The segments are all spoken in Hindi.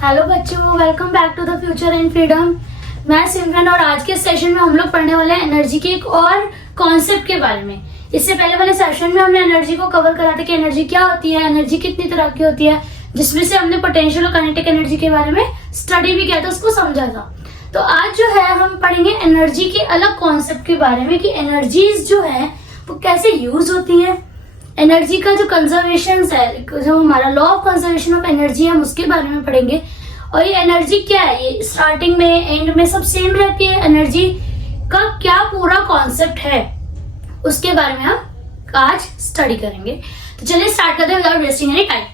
हेलो बच्चों, welcome back to the future and freedom. मैं सिमरन और आज के सेशन में हम लोग पढ़ने वाले हैं एनर्जी के एक और कॉन्सेप्ट के बारे में। इससे पहले वाले सेशन में हमने एनर्जी को कवर करा था कि एनर्जी क्या होती है, एनर्जी कितनी तरह की होती है, जिसमें से हमने पोटेंशियल और काइनेटिक एनर्जी के बारे में स्टडी भी किया था, उसको समझा था। तो आज जो है हम पढ़ेंगे एनर्जी के अलग कॉन्सेप्ट के बारे में कि एनर्जीज जो है वो कैसे यूज होती है, एनर्जी का जो कंजर्वेशन है, जो हमारा law of conservation of energy है, हम उसके बारे में पढ़ेंगे। और ये एनर्जी क्या है, ये स्टार्टिंग में एंड में सब सेम रहती है, एनर्जी का क्या पूरा कॉन्सेप्ट है उसके बारे में हम आज स्टडी करेंगे। तो चलिए स्टार्ट करते हैं विदाउट वेस्टिंग एनी टाइम।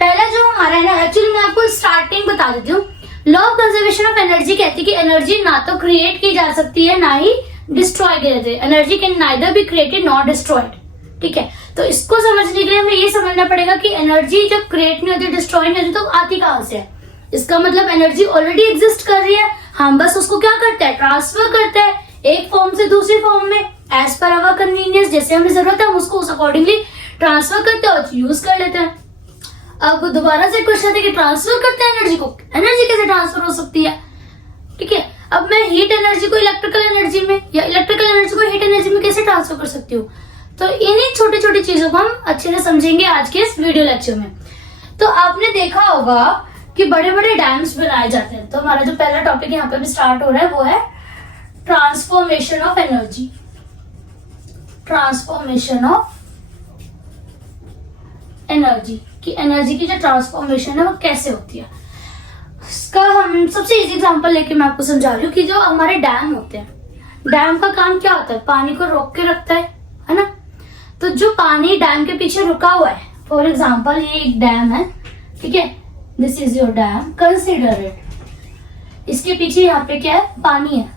पहला जो हमारा है ना, एक्चुअली मैं आपको स्टार्टिंग बता देती हूँ। Law of conservation of energy कहती है कि एनर्जी ना तो क्रिएट की जा सकती है ना ही डिस्ट्रॉय की जाती है। Energy can neither be created not destroyed. ठीक है, तो इसको समझने के लिए हमें ये समझना पड़ेगा कि एनर्जी जब क्रिएट नहीं होती, डिस्ट्रॉय नहीं होती, तो आती कहां से है। इसका मतलब एनर्जी ऑलरेडी एग्जिस्ट कर रही है, हम बस उसको क्या करते हैं, ट्रांसफर करते हैं एक फॉर्म से दूसरी फॉर्म में एज पर आवर कन्वीनियंस। जैसे हमें जरूरत है हम उसको उस अकॉर्डिंगली ट्रांसफर करते हैं और यूज कर लेते हैं। अब दोबारा से क्वेश्चन है कि ट्रांसफर करते हैं एनर्जी को, एनर्जी कैसे ट्रांसफर हो सकती है। ठीक है, अब मैं हीट एनर्जी को इलेक्ट्रिकल एनर्जी में या इलेक्ट्रिकल एनर्जी को हीट एनर्जी में कैसे ट्रांसफर कर सकती हूँ। तो इन्हीं छोटी छोटी चीजों को हम अच्छे से समझेंगे आज के इस वीडियो लेक्चर में। तो आपने देखा होगा कि बड़े बड़े डैम्स बनाए जाते हैं। तो हमारा जो पहला टॉपिक यहाँ पे भी स्टार्ट हो रहा है वो है transformation of energy. Transformation of energy की एनर्जी की जो ट्रांसफॉर्मेशन है वो कैसे होती है, इसका हम सबसे इजी एग्जांपल लेके मैं आपको समझा रही हूँ कि जो हमारे डैम होते हैं, डैम का काम क्या होता है, पानी को रोक के रखता है ना। तो जो पानी डैम के पीछे रुका हुआ है, फॉर एग्जाम्पल ये एक डैम है, ठीक है, this is your dam, consider it. इसके पीछे यहाँ पे क्या है, पानी है,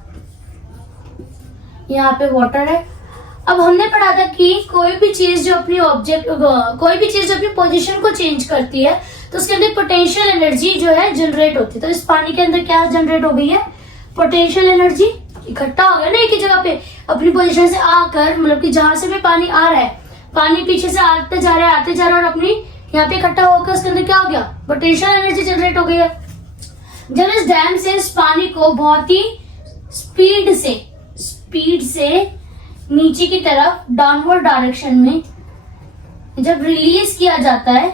यहाँ पे वाटर है। अब हमने पढ़ा था कि कोई भी चीज जो अपनी पोजीशन को चेंज करती है तो उसके अंदर पोटेंशियल एनर्जी जो है जनरेट होती है। तो इस पानी के अंदर क्या जनरेट हो गई है, पोटेंशियल एनर्जी इकट्ठा हो गया ना एक ही जगह पे अपनी पोजीशन से आकर, मतलब कि जहां से भी पानी आ रहा है, पानी पीछे से आते जा रहा है और अपनी यहाँ पे इकट्ठा होकर उसके अंदर क्या हो गया, पोटेंशियल एनर्जी जनरेट हो गई है। जब इस डैम से इस पानी को बहुत ही स्पीड से नीचे की तरफ डाउनवर्ड डायरेक्शन में जब रिलीज किया जाता है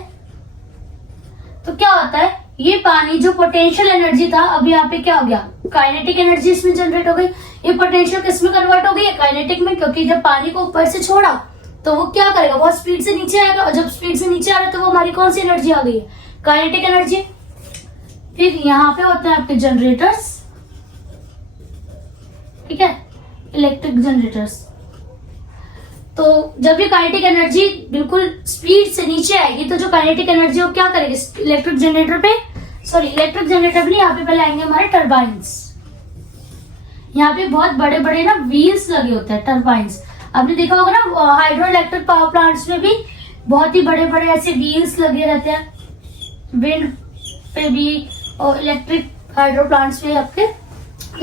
तो क्या होता है, ये पानी जो पोटेंशियल एनर्जी था अब यहाँ पे क्या हो गया, काइनेटिक एनर्जी इसमें जनरेट हो गई। ये पोटेंशियल किस में कन्वर्ट हो गई है, काइनेटिक में, क्योंकि जब पानी को ऊपर से छोड़ा तो वो क्या करेगा, बहुत स्पीड से नीचे आएगा, और जब स्पीड से नीचे आ रहा है तो वो हमारी कौन सी एनर्जी आ गई है, काइनेटिक एनर्जी। फिर यहाँ पे होते हैं आपके जनरेटर्स, ठीक है, इलेक्ट्रिक जनरेटर्स। तो जब ये काइनेटिक एनर्जी बिल्कुल स्पीड से नीचे आएगी तो जो काइनेटिक एनर्जी वो क्या करेगी, इलेक्ट्रिक जनरेटर भी नहीं, यहाँ पे पहले आएंगे हमारे टर्बाइंस। यहाँ पे बहुत बड़े बड़े ना व्हील्स लगे होते हैं, टर्बाइंस। आपने देखा होगा ना हाइड्रो इलेक्ट्रिक पावर प्लांट्स में भी बहुत ही बड़े बड़े ऐसे व्हील्स लगे रहते हैं, विंड पे भी और इलेक्ट्रिक हाइड्रो प्लांट्स पे आपके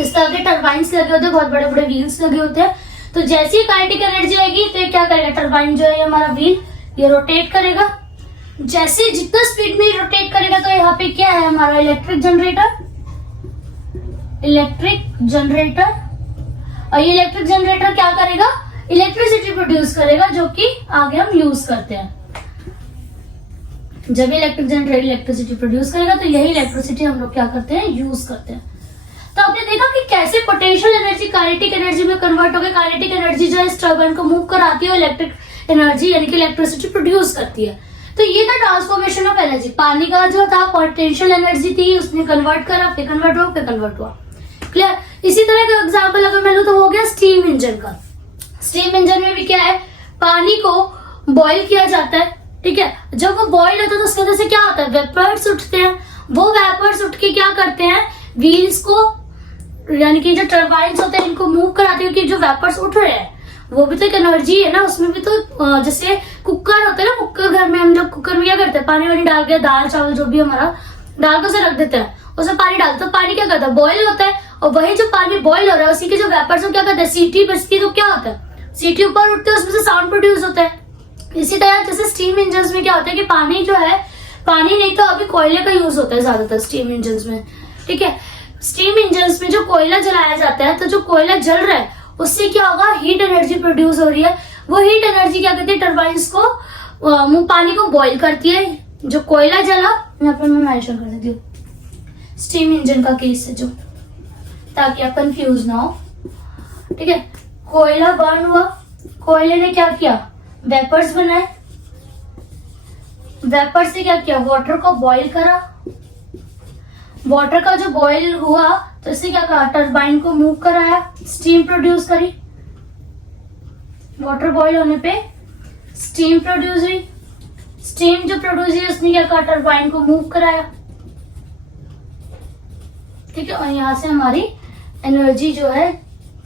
इस तरह के टर्बाइंस लगे होते हैं, बहुत बड़े बड़े व्हील्स लगे होते हैं। तो जैसे ही काइनेटिक एनर्जी आएगी तो ये क्या करेगा, टर्बाइन जो है हमारा व्हील ये रोटेट करेगा। जैसे जितना स्पीड में रोटेट करेगा तो यहाँ पे क्या है हमारा इलेक्ट्रिक जनरेटर। और ये इलेक्ट्रिक जनरेटर क्या करेगा, इलेक्ट्रिसिटी प्रोड्यूस करेगा, जो कि आगे हम यूज करते हैं। जब इलेक्ट्रिक जनरेटर इलेक्ट्रिसिटी प्रोड्यूस करेगा तो यही इलेक्ट्रिसिटी हम लोग क्या करते हैं, यूज करते हैं। तो आपने देखा कि कैसे पोटेंशियल एनर्जी काइनेटिक एनर्जी में कन्वर्ट होकर काइनेटिक एनर्जी जो है इस टर्बाइन को मूव कराती है, इलेक्ट्रिक एनर्जी यानी कि इलेक्ट्रिसिटी प्रोड्यूस करती है। तो ये था ट्रांसफॉर्मेशन ऑफ एनर्जी। पानी का जो था पोटेंशियल एनर्जी थी, उसने कन्वर्ट करा, फिर कन्वर्ट हुआ। क्लियर। इसी तरह का एग्जाम्पल अगर मैं लूं तो हो गया स्टीम इंजन का। स्टीम इंजन में भी क्या है, पानी को बॉईल किया जाता है, ठीक है। जब वो बॉईल होता है तो उसकी वजह से क्या होता है, वेपर्स उठते हैं। वो वेपर्स उठ के क्या करते हैं, व्हील्स को यानी कि जो टर्बाइन्स होते हैं इनको मूव कराते हैं, कि जो वेपर्स उठ रहे हैं वो भी तो एक एनर्जी है ना, उसमें भी तो जैसे कुकर होता है ना, कुकर घर में हम जब कुकर में क्या करते हैं, पानी वानी डाल के दाल चावल जो भी हमारा डाल के उसे रख देते हैं, उसमें पानी डालते, तो पानी क्या करता है, बॉईल होता है। और वही जो पानी बॉईल हो रहा है उसी के जो वेपर्स क्या करते हैं, सीटी बजती है तो क्या होता है, सीटी ऊपर उठते है, उसमें से साउंड प्रोड्यूस होता है। इसी तरह जैसे स्टीम इंजन में क्या होता है कि पानी जो है पानी नहीं तो अभी कोयले का यूज होता है ज्यादातर स्टीम इंजन में, ठीक है। स्टीम इंजन में जो कोयला जलाया जाता है, तो जो कोयला जल रहा है उससे क्या होगा, हीट एनर्जी प्रोड्यूस हो रही है। वो हीट एनर्जी क्या करती है, टरबाइन्स को पानी को बॉईल करती है। जो कोयला जला, यहाँ पर मैं मेंशन कर देती हूँ स्टीम इंजन का केस है जो, ताकि आप कंफ्यूज ना हो, ठीक है। कोयला बर्न हुआ, कोयले ने क्या किया, वेपर्स बनाए, वेपर से क्या किया, वाटर को बॉईल करा। वाटर का जो बॉईल हुआ तो इससे क्या करा, टरबाइन को मूव कराया, स्टीम प्रोड्यूस करी। वाटर बॉईल होने पे स्टीम प्रोड्यूस हुई। स्टीम जो प्रोड्यूस हुई उसने क्या करा, टरबाइन को मूव कराया, ठीक है। और यहाँ से हमारी एनर्जी जो है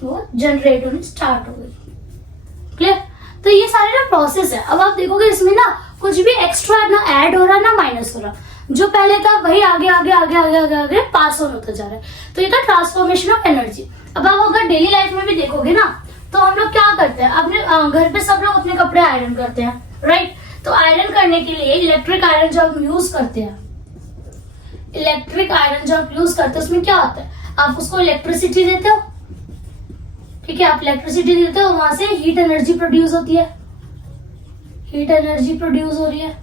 वो जनरेट होनी स्टार्ट हो गई। क्लियर? तो ये सारे ना प्रोसेस है। अब आप देखोगे इसमें ना कुछ भी एक्स्ट्रा ना ऐड हो रहा ना माइनस हो रहा, जो पहले था वही आगे आगे आगे आगे आगे आगे पास ऑन होता जा रहा है। तो ये था ट्रांसफॉर्मेशन ऑफ एनर्जी। अब आप अगर डेली लाइफ में भी देखोगे ना, तो हम लोग क्या करते हैं, अपने घर पे सब लोग अपने कपड़े आयरन करते हैं, राइट। तो आयरन करने के लिए इलेक्ट्रिक आयरन जो हम यूज करते हैं, इलेक्ट्रिक आयरन जो आप यूज करते हैं उसमें क्या होता है, आप उसको इलेक्ट्रिसिटी देते हो, ठीक है। आप इलेक्ट्रिसिटी देते हो, वहां से हीट एनर्जी प्रोड्यूस होती है, हीट एनर्जी प्रोड्यूस हो रही है।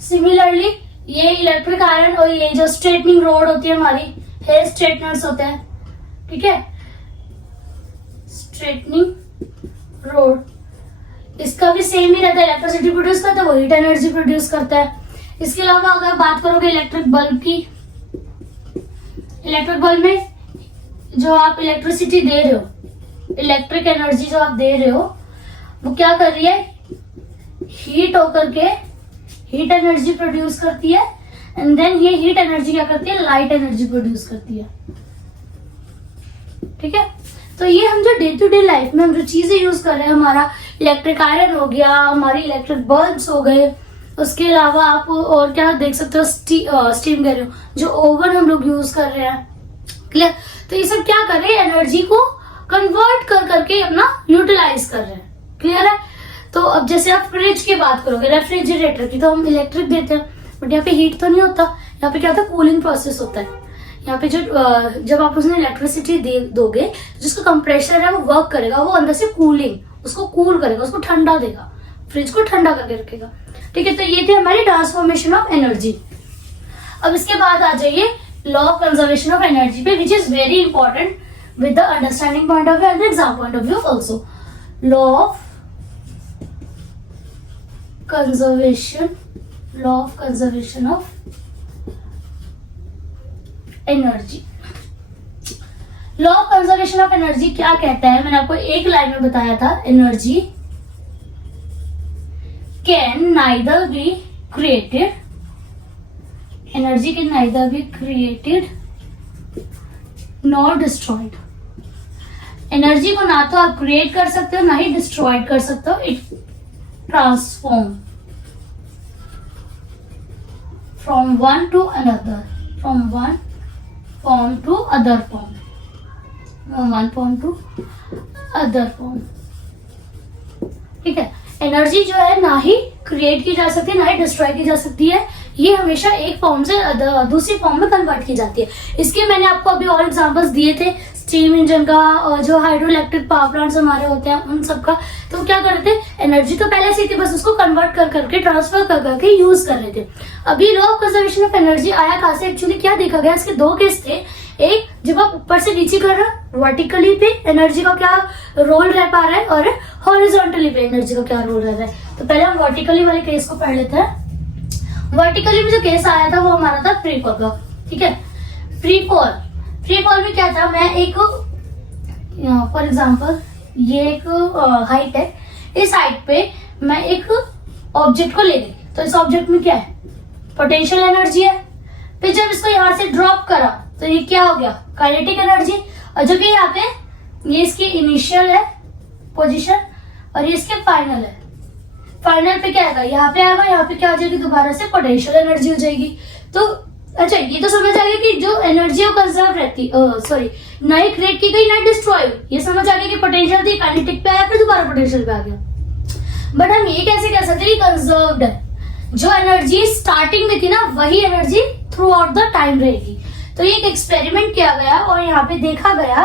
सिमिलरली ये इलेक्ट्रिक आयरन और ये जो स्ट्रेटनिंग रोड होती है हमारी, हेयर स्ट्रेटनर्स होते हैं, ठीक है, स्ट्रेटनिंग रोड, इसका भी सेम ही रहता है, इलेक्ट्रिसिटी प्रोड्यूस करता है, वो हीट एनर्जी प्रोड्यूस करता है। इसके अलावा अगर बात करोगे इलेक्ट्रिक बल्ब की, इलेक्ट्रिक बल्ब में जो आप इलेक्ट्रिसिटी दे रहे हो, इलेक्ट्रिक एनर्जी जो आप दे रहे हो, वो क्या कर रही है, हीट होकर के हीट एनर्जी प्रोड्यूस करती है। एंड देन ये हीट एनर्जी क्या करती है, लाइट एनर्जी प्रोड्यूस करती है, ठीक है। तो ये हम जो डे टू डे लाइफ में हम जो चीजें यूज कर रहे हैं, हमारा इलेक्ट्रिक आयरन हो गया, हमारी इलेक्ट्रिक बल्ब्स हो गए, उसके अलावा आप और क्या देख सकते हो, स्टीम कह रहे हो, जो ओवन हम लोग यूज कर रहे हैं, क्लियर। तो ये सब क्या कर रहे हैं, एनर्जी को कन्वर्ट कर करके अपना यूटिलाइज कर रहे हैं, क्लियर है। तो अब जैसे आप फ्रिज की बात करोगे, रेफ्रिजरेटर की, तो हम इलेक्ट्रिक देते हैं, बट यहाँ पे हीट तो नहीं होता, यहाँ पे क्या होता है, कूलिंग प्रोसेस होता है। यहाँ पे जो जब आप उसमें इलेक्ट्रिसिटी दोगे, जिसका कंप्रेसर है वो वर्क करेगा, वो अंदर से कूलिंग, उसको कूल करेगा, उसको ठंडा देगा, फ्रिज को ठंडा करके रखेगा, ठीक है। तो ये थी हमारी ट्रांसफॉर्मेशन ऑफ एनर्जी। अब इसके बाद आ जाइए law of conservation of energy पे, which is very important with the understanding point of view and exam point of view also. Law of conservation, law of conservation of energy. Law of conservation of energy क्या कहता है, मैंने आपको एक लाइन में बताया था, energy can neither be created, energy can neither be created nor destroyed. Energy को ना तो आप क्रिएट कर सकते हो ना ही डिस्ट्रॉयड कर सकते हो, it transform from one to another, from one form to other form, one form to other form, ठीक है। एनर्जी जो है ना ही क्रिएट की जा सकती है ना ही डिस्ट्रॉय की जा सकती है, ये हमेशा एक फॉर्म से दूसरी फॉर्म में कन्वर्ट की जाती है। इसके मैंने आपको अभी और एग्जांपल्स दिए थे, स्टीम इंजन का और जो हाइड्रो इलेक्ट्रिक पावर प्लांट्स हमारे होते हैं उन सब का। तो क्या कर रहे थे, एनर्जी तो पहले से थी, बस उसको कन्वर्ट कर करके ट्रांसफर कर करके यूज कर रहे थे। अभी law of conservation of energy आया कहां से, एक्चुअली क्या देखा गया, इसके दो केस थे। एक, जब आप ऊपर से नीचे कर रहे हो वर्टिकली पे एनर्जी का क्या रोल रह पा रहा है, और हॉरिजॉन्टली पे एनर्जी का क्या रोल रह रहा है। तो पहले हम वर्टिकली वाले केस को पढ़ लेते हैं। वर्टिकली में जो केस आया था वो हमारा था फ्री फॉल का, ठीक है। फ्री फॉल में क्या था, मैं एक फॉर एग्जांपल ये एक हाइट है, इस हाइट पे मैं एक ऑब्जेक्ट को ले गई, तो इस ऑब्जेक्ट में क्या है, पोटेंशियल एनर्जी है। फिर जब इसको यहाँ से ड्रॉप करा तो ये क्या हो गया, काइनेटिक एनर्जी। और जब ये यहाँ पे, ये इसकी इनिशियल है पोजीशन और ये इसके फाइनल है, फाइनल पे क्या आएगा, यहाँ पे आएगा, यहाँ पे क्या हो जाएगी, दोबारा से पोटेंशियल एनर्जी हो जाएगी। तो अच्छा, ये तो समझ आ गया कि जो एनर्जी है वो कंजर्व रहती, सॉरी, ना ही क्रिएट की गई ना डिस्ट्रॉय हुई। ये समझ आ गया कि पोटेंशियल थी, काइनेटिक पे आया, फिर दोबारा पोटेंशियल पे आ गया। बट हम ये कैसे कह सकते हैं कि कंजर्व्ड है, जो एनर्जी स्टार्टिंग में थी ना वही energy through out the time रहेगी। तो ये एक एक्सपेरिमेंट किया गया और यहाँ पे देखा गया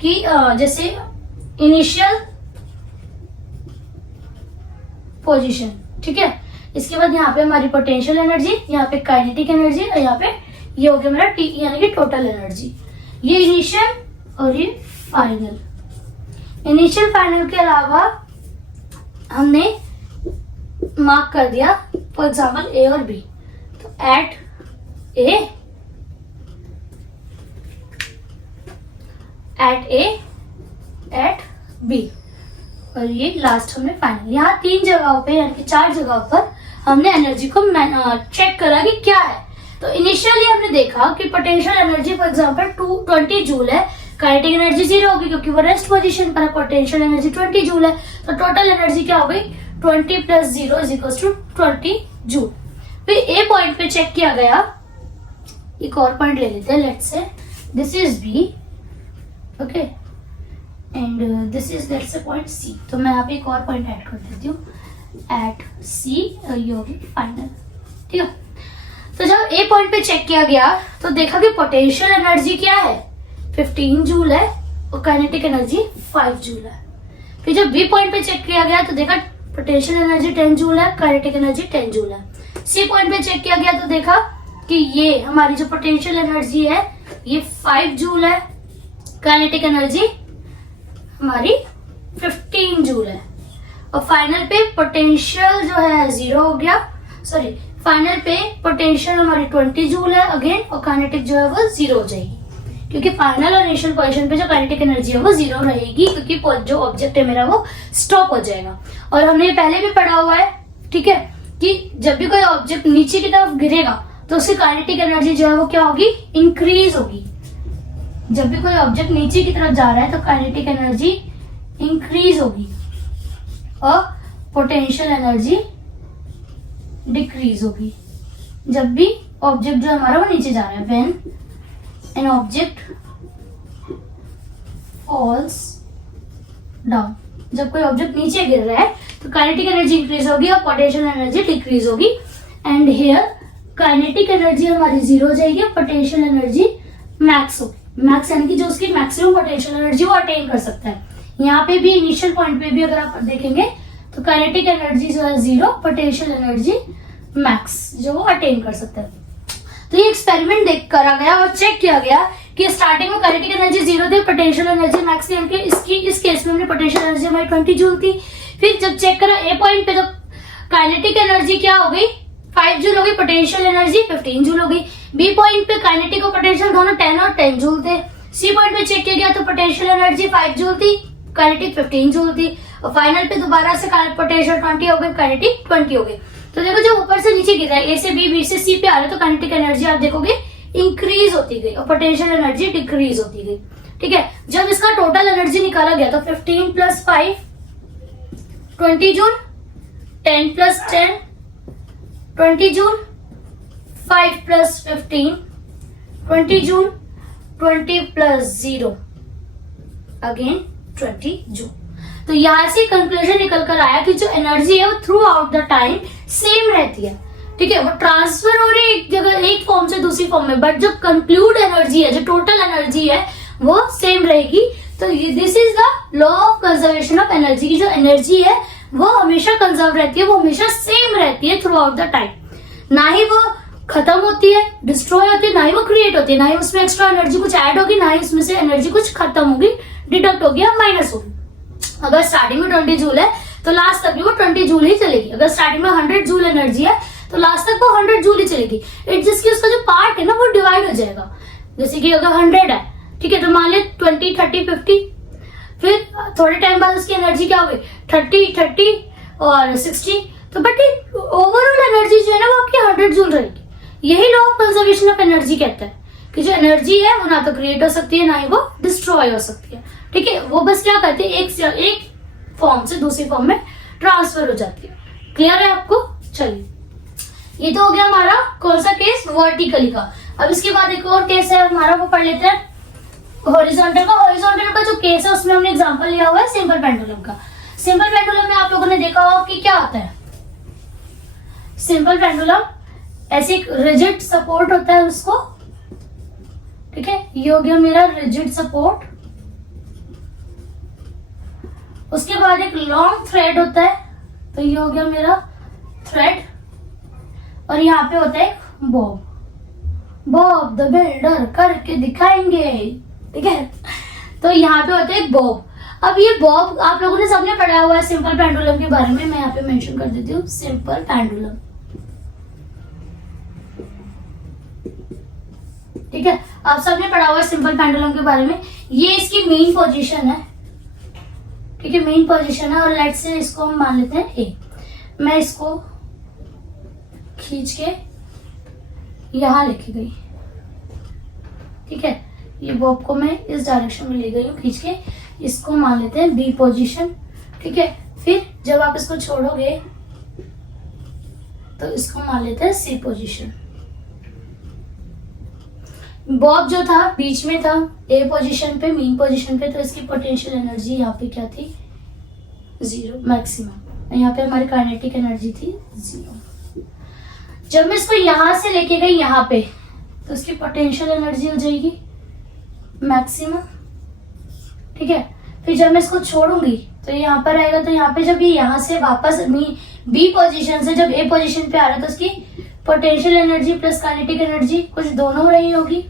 कि जैसे इनिशियल पोजीशन, ठीक है, इसके बाद यहाँ पे हमारी पोटेंशियल एनर्जी, यहाँ पे काइनेटिक एनर्जी और यहाँ पे ये हो गया मेरा टी यानी कि टोटल एनर्जी। ये इनिशियल और ये फाइनल। इनिशियल फाइनल के अलावा हमने मार्क कर दिया फॉर एग्जाम्पल ए और बी। तो एट ए, एट बी और ये लास्ट हमने फाइनल। यहाँ 3 जगहों पे यानी कि 4 जगहों पर हमने एनर्जी को चेक करा कि क्या है। तो इनिशियली हमने देखा कि potential energy for example 20 joule है, काइनेटिक एनर्जी 0 होगी क्योंकि वो रेस्ट पोजीशन पर है, पोटेंशियल एनर्जी 20 जूल है। तो टोटल एनर्जी क्या हो गई 20 + 0 = 20 जूल। फिर ए पॉइंट पे चेक किया गया, एक और पॉइंट ले लेते हैं, let's say this is B, okay, and this is let's say point C. तो मैं यहाँ पे एक और पॉइंट ऐड कर देती हूँ एट सी, ये होगी फाइनल, ठीक है। तो जब ए पॉइंट पे चेक किया गया तो देखा कि पोटेंशियल एनर्जी क्या है 15 जूल है और काइनेटिक एनर्जी 5 जूल है। फिर जब बी पॉइंट पे चेक किया गया तो देखा पोटेंशियल एनर्जी 10 जूल है, काइनेटिक एनर्जी 10 जूल है। सी पॉइंट पे चेक किया गया तो देखा कि ये हमारी जो पोटेंशियल एनर्जी है ये 5 जूल है, काइनेटिक एनर्जी हमारी 15 जूल है। और फाइनल पे पोटेंशियल जो है 0 हो गया, सॉरी फाइनल पे पोटेंशियल हमारी 20 जूल है अगेन, और काइनेटिक जो है वो 0 हो जाएगी क्योंकि फाइनल और इनिशियल पोजीशन पे जो काइनेटिक एनर्जी है वो 0 रहेगी क्योंकि जो ऑब्जेक्ट है मेरा वो स्टॉप हो जाएगा। और हमने पहले भी पढ़ा हुआ है, ठीक है, कि जब भी कोई ऑब्जेक्ट नीचे की तरफ गिरेगा तो उसकी काइनेटिक एनर्जी जो है वो क्या होगी, इंक्रीज होगी। जब भी कोई ऑब्जेक्ट नीचे की तरफ जा रहा है तो काइनेटिक एनर्जी इंक्रीज होगी और पोटेंशियल एनर्जी डिक्रीज होगी। जब भी ऑब्जेक्ट जो हमारा वो नीचे जा रहा है, when an object falls down, जब कोई ऑब्जेक्ट नीचे गिर रहा है तो काइनेटिक एनर्जी इंक्रीज होगी और पोटेंशियल एनर्जी डिक्रीज होगी। एंड हियर काइनेटिक एनर्जी हमारी 0 हो जाएगी और पोटेंशियल एनर्जी मैक्स होगी। मैक्स यानी कि जो उसकी मैक्सिमम पोटेंशियल एनर्जी वो अटेन कर सकता है। यहाँ पे भी इनिशियल पॉइंट पे भी अगर आप देखेंगे तो काइनेटिक एनर्जी जो है 0, पोटेंशियल एनर्जी मैक्स जो वो अटेन कर सकता है। तो ये एक्सपेरिमेंट देख करा गया और चेक किया गया कि स्टार्टिंग में काइनेटिक एनर्जी 0 थी, पोटेंशियल एनर्जी मैक्स थी, यानी इस केस में हमने पोटेंशियल एनर्जी हमारी 20 जूल थी। फिर जब चेक करा ए पॉइंट पे तो काइनेटिक एनर्जी क्या हो गई 5 जूल हो गई, पोटेंशियल एनर्जी 15 जूल हो गई। बी पॉइंट पे काइनेटिक और पोटेंशियल दोनों 10 और 10 जूल थे। सी पॉइंट पे चेक किया गया तो पोटेंशियल एनर्जी 5 जूल थी, काइनेटिक 15 जूल थी। और फाइनल पे दोबारा से पोटेंशियल 20 हो गई, काइनेटिक 20 हो गई। तो देखो जो ऊपर से नीचे गिर रहा है, ए से बी, बी से सी पे आ रहा है, तो काइनेटिक एनर्जी आप देखोगे इंक्रीज होती गई और पोटेंशियल एनर्जी डिक्रीज होती गई, ठीक है। जब इसका टोटल एनर्जी निकाला गया तो 15 + 5 20 joule, 10 + 10 20 joule, 5 + 15 20 joule, 20 + 0 again 20 joule. तो यहां से कंक्लूजन निकल कर आया कि जो एनर्जी है वो through out the time same रहती है, ठीक है। वो ट्रांसफर हो रही है एक जगह, एक फॉर्म से दूसरी फॉर्म में, बट जो कंक्लूड एनर्जी है, जो टोटल एनर्जी है वो सेम रहेगी। तो this is the law of conservation of energy की जो एनर्जी है वो हमेशा कंजर्व रहती है, वो हमेशा सेम रहती है थ्रू आउट द टाइम। ना ही वो खत्म होती है, डिस्ट्रॉय होती है, ना ही वो क्रिएट होती है, ना ही उसमें एक्स्ट्रा एनर्जी कुछ ऐड होगी, ना ही उसमें से एनर्जी कुछ खत्म होगी, डिडक्ट होगी या माइनस होगी। अगर स्टार्टिंग में 20 जूल है तो लास्ट तक भी वो 20 जूल ही चलेगी। अगर स्टार्टिंग में 100 जूल एनर्जी है तो लास्ट तक वो 100 जूल ही चलेगी। इट जस्ट कि उसका जो पार्ट है ना वो डिवाइड हो जाएगा। जैसे कि अगर 100 है, ठीक है, तो मान ले 20, 30, 50, फिर थोड़े टाइम बाद उसकी एनर्जी क्या होगी 30 और 60। तो बट ओवरऑल एनर्जी जो है ना वो आपकी 100 जूल रहेगी। यही law of conservation of energy कहता है कि जो एनर्जी है वो ना तो क्रिएट हो सकती है ना ही वो डिस्ट्रॉय हो सकती है, ठीक है। वो बस क्या करती है, एक फॉर्म से दूसरी फॉर्म में ट्रांसफर हो जाती है। क्लियर है आपको? चलिए, ये तो हो गया हमारा कौन सा केस, वर्टिकली का। अब इसके बाद एक और केस है हमारा, वो पढ़ लेते हैं हॉरिजॉन्टल का। हॉरिजॉन्टल का जो केस है उसमें हमने एग्जांपल लिया हुआ है सिंपल पेंडुलम का। सिंपल पेंडुलम में आप लोगों ने देखा होगा कि क्या होता है, सिंपल पेंडुलम ऐसे एक रिजिड सपोर्ट होता है उसको, ठीक है, ये हो गया मेरा रिजिड सपोर्ट। उसके बाद एक लॉन्ग थ्रेड होता है, तो ये हो गया मेरा थ्रेड, और यहाँ पे होता है एक बॉब, बॉब द बिल्डर करके दिखाएंगे, ठीक है। तो यहाँ पे होता है एक बॉब। अब ये बॉब आप लोगों ने सबने पढ़ा हुआ है सिंपल पेंडुलम के बारे में, मैं यहाँ पे मेंशन कर देती हूँ सिंपल पेंडुलम, ठीक है। आप सबने पढ़ा हुआ है सिंपल पेंडुलम के बारे में। ये इसकी मेन पोजीशन है, ठीक है, मेन पोजीशन है, और लेट से इसको हम मान लेते हैं ए। मैं इसको खींच के यहां लेके गई, ठीक है, ये बॉब को मैं इस डायरेक्शन में ले गई हूँ खींच के, इसको मान लेते हैं बी पोजीशन, ठीक है। फिर जब आप इसको छोड़ोगे तो इसको मान लेते हैं सी पोजीशन। बॉब जो था बीच में था ए पोजीशन पे, मेन पोजीशन पे, तो इसकी पोटेंशियल एनर्जी यहाँ पे क्या थी, 0 मैक्सिमम, यहाँ पे हमारी काइनेटिक एनर्जी थी 0। जब मैं इसको यहां से लेके गई यहाँ पे, तो इसकी पोटेंशियल एनर्जी हो जाएगी मैक्सिमम, ठीक है। फिर जब मैं इसको छोड़ूंगी तो यहाँ पर आएगा, तो यहाँ पे जब ये यहाँ से वापस बी पोजीशन से जब ए पोजीशन पे आ रहा है, तो उसकी potential energy plus kinetic energy कुछ दोनों हो रही होगी,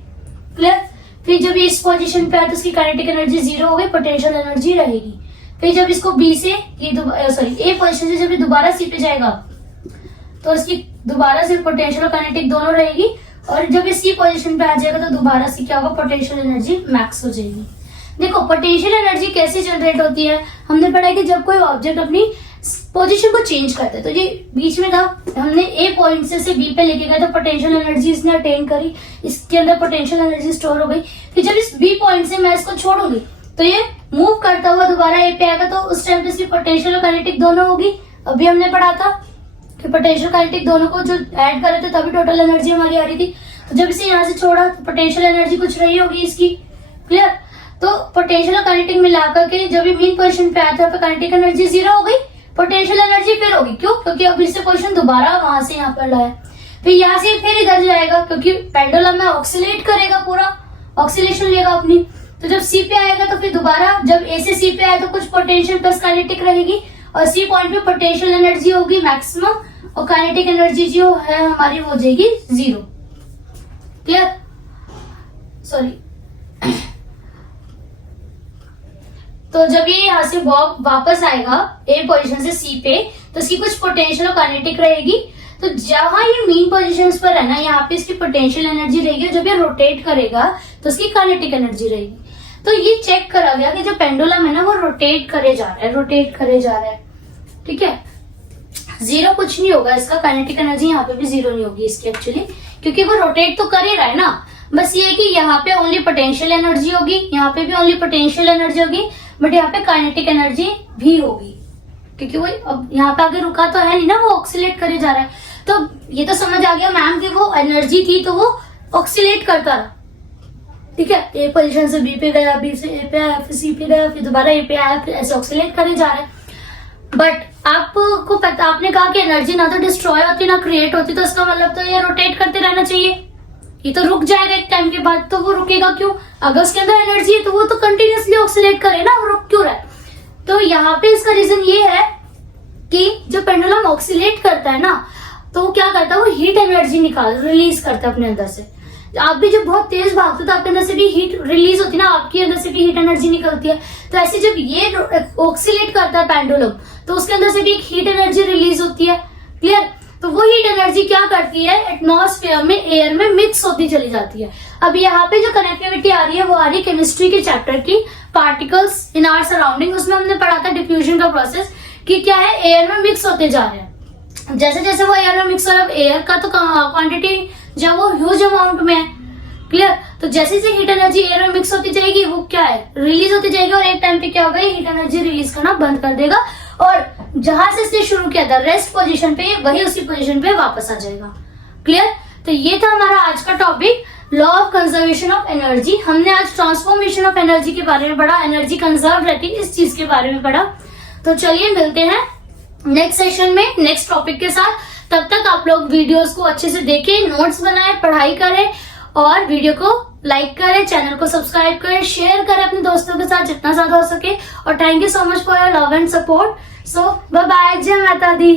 क्लियर। फिर जब ये इस पोजीशन पे आया तो उसकी काइनेटिक एनर्जी 0 हो गई, पोटेंशियल एनर्जी रहेगी। फिर जब इसको बी से ये ए पोजीशन से जब ये दोबारा सी पे जाएगा, तो इसकी दोबारा से पोटेंशियल और काइनेटिक दोनों रहेगी, और जब ये सी पोजीशन पे आ जाएगा तो दोबारा से क्या होगा, पोटेंशियल एनर्जी मैक्स हो जाएगी। देखो पोटेंशियल एनर्जी कैसे जनरेट होती है, हमने पढ़ा है कि जब कोई ऑब्जेक्ट अपनी पोजीशन को चेंज करता है, तो ये बीच में था, हमने ए पॉइंट से बी पे लेके गए तो पोटेंशियल एनर्जी इसने अटेन करी, इसके अंदर पोटेंशियल एनर्जी स्टोर हो गई। फिर जब इस बी पॉइंट से मैं इसको छोड़ूंगी तो ये मूव करता हुआ दोबारा ए पे आएगा, तो उस टाइम पे इसकी पोटेंशियल और काइनेटिक दोनों होगी। अभी हमने पढ़ा था कि पोटेंशियल काइनेटिक दोनों को जो ऐड कर रहे थे तभी टोटल एनर्जी हमारी आ रही थी। तो जब इसे यहाँ से छोड़ा तो पोटेंशियल एनर्जी कुछ रही होगी इसकी, क्लियर। तो पोटेंशियल और काइनेटिक मिलाकर के जब ये मेन पोजीशन पे आया था, काइनेटिक एनर्जी 0 हो गई, पोटेंशियल एनर्जी फिर होगी, क्यों, क्योंकि अब इससे पोजीशन दोबारा वहां से यहाँ पर लाया, फिर यहाँ से फिर इधर जाएगा, क्योंकि पेंडुलम में ऑक्सीलेट करेगा, पूरा ऑक्सीलेशन लेगा अपनी। तो जब सी पे आएगा तो फिर दोबारा जब ए से सी पे आए तो कुछ पोटेंशियल प्लस काइनेटिक रहेगी, और सी पॉइंट पे पोटेंशियल एनर्जी होगी मैक्सिमम, और काइनेटिक एनर्जी जो है हमारी वो हो जाएगी 0, क्लियर, सॉरी। तो जब ये यहाँ से बॉब वापस आएगा ए पोजीशन से सी पे, तो इसकी कुछ पोटेंशियल और काइनेटिक रहेगी। तो जहां ये मेन पोजीशंस पर है ना, यहाँ पे इसकी पोटेंशियल एनर्जी रहेगी, जब ये रोटेट करेगा तो इसकी काइनेटिक एनर्जी रहेगी। तो ये चेक करा गया कि जो पेंडुलम है ना वो रोटेट करे जा रहा है, रोटेट करे जा रहा है, ठीक है। 0 कुछ नहीं होगा इसका, काइनेटिक एनर्जी यहाँ पे भी 0 नहीं होगी इसकी एक्चुअली, क्योंकि वो रोटेट तो कर ही रहा है ना। बस ये है कि यहाँ पे ओनली पोटेंशियल एनर्जी होगी, यहाँ पे भी ओनली पोटेंशियल एनर्जी होगी, बट यहाँ पे काइनेटिक एनर्जी भी होगी, क्योंकि वो अब यहाँ पे आगे रुका तो है नहीं ना, वो ऑक्सीलेट करे जा रहा है। तो ये तो समझ आ गया मैम कि वो एनर्जी थी तो वो ऑक्सीलेट करता रहा, ठीक है। ए पोजीशन से बी पे गया, बी से ए पे आया, फिर सी पे गया, फिर दोबारा ए पे आया, फिर ऐसे ऑक्सीलेट करे जा रहा है। बट आपको पता, आपने कहा कि एनर्जी ना तो डिस्ट्रॉय होती ना क्रिएट होती, तो इसका मतलब तो ये रोटेट करते रहना चाहिए। ये तो रुक जाएगा एक टाइम के बाद, तो वो रुकेगा क्यों, अगर उसके अंदर एनर्जी है तो वो तो कंटिन्यूअसली ऑक्सीलेट करे ना, वो रुक क्यों रहा है। तो यहाँ पे इसका रीजन ये है कि जो पेंडुलम ऑक्सीलेट करता है ना, तो वो क्या करता है, वो हीट एनर्जी रिलीज करता है अपने अंदर से। आप भी जब बहुत तेज भागते हो तो आपके अंदर से भी हीट रिलीज होती है ना, आपके अंदर से भी हीट एनर्जी निकलती है। तो ऐसे जब ये ऑक्सीलेट करता है पेंडुलम, तो उसके अंदर से भी एक हीट एनर्जी रिलीज होती है, क्लियर। तो वो हीट एनर्जी क्या करती है, एटमॉस्फेयर में, एयर में मिक्स होती चली जाती है। अब यहाँ पे जो कनेक्टिविटी आ रही है वो आ रही है केमिस्ट्री के चैप्टर की, पार्टिकल्स इन आवर सराउंडिंग। उसमें हमने पढ़ा था डिफ्यूजन का प्रोसेस, कि क्या है, एयर में मिक्स होते जा रहे हैं। जैसे जैसे वो एयर में मिक्स हो रहा है, एयर का तो क्वांटिटी जब वो ह्यूज अमाउंट में है, क्लियर। तो जैसे जैसे हीट एनर्जी एयर में मिक्स होती जाएगी, वो क्या है, रिलीज होती जाएगी, और एक टाइम पे क्या होगा, हीट एनर्जी रिलीज करना बंद कर देगा, और जहां से इसने शुरू किया था रेस्ट पोजीशन पे, वही उसी पोजीशन पे वापस आ जाएगा, क्लियर। तो ये था हमारा आज का topic, law of conservation of energy. हमने आज ट्रांसफॉर्मेशन ऑफ एनर्जी के बारे में पढ़ा, एनर्जी कंजर्व रहती है इस चीज के बारे में पढ़ा। तो चलिए मिलते हैं नेक्स्ट सेशन में नेक्स्ट टॉपिक के साथ। तब तक आप लोग वीडियोस को अच्छे से देखें, नोट्स बनाएं, पढ़ाई करें और वीडियो को लाइक करें, चैनल को सब्सक्राइब करें, शेयर करें अपने दोस्तों के साथ जितना ज्यादा हो सके। और thank you so much for your love and support. So bye bye, जय माता दी।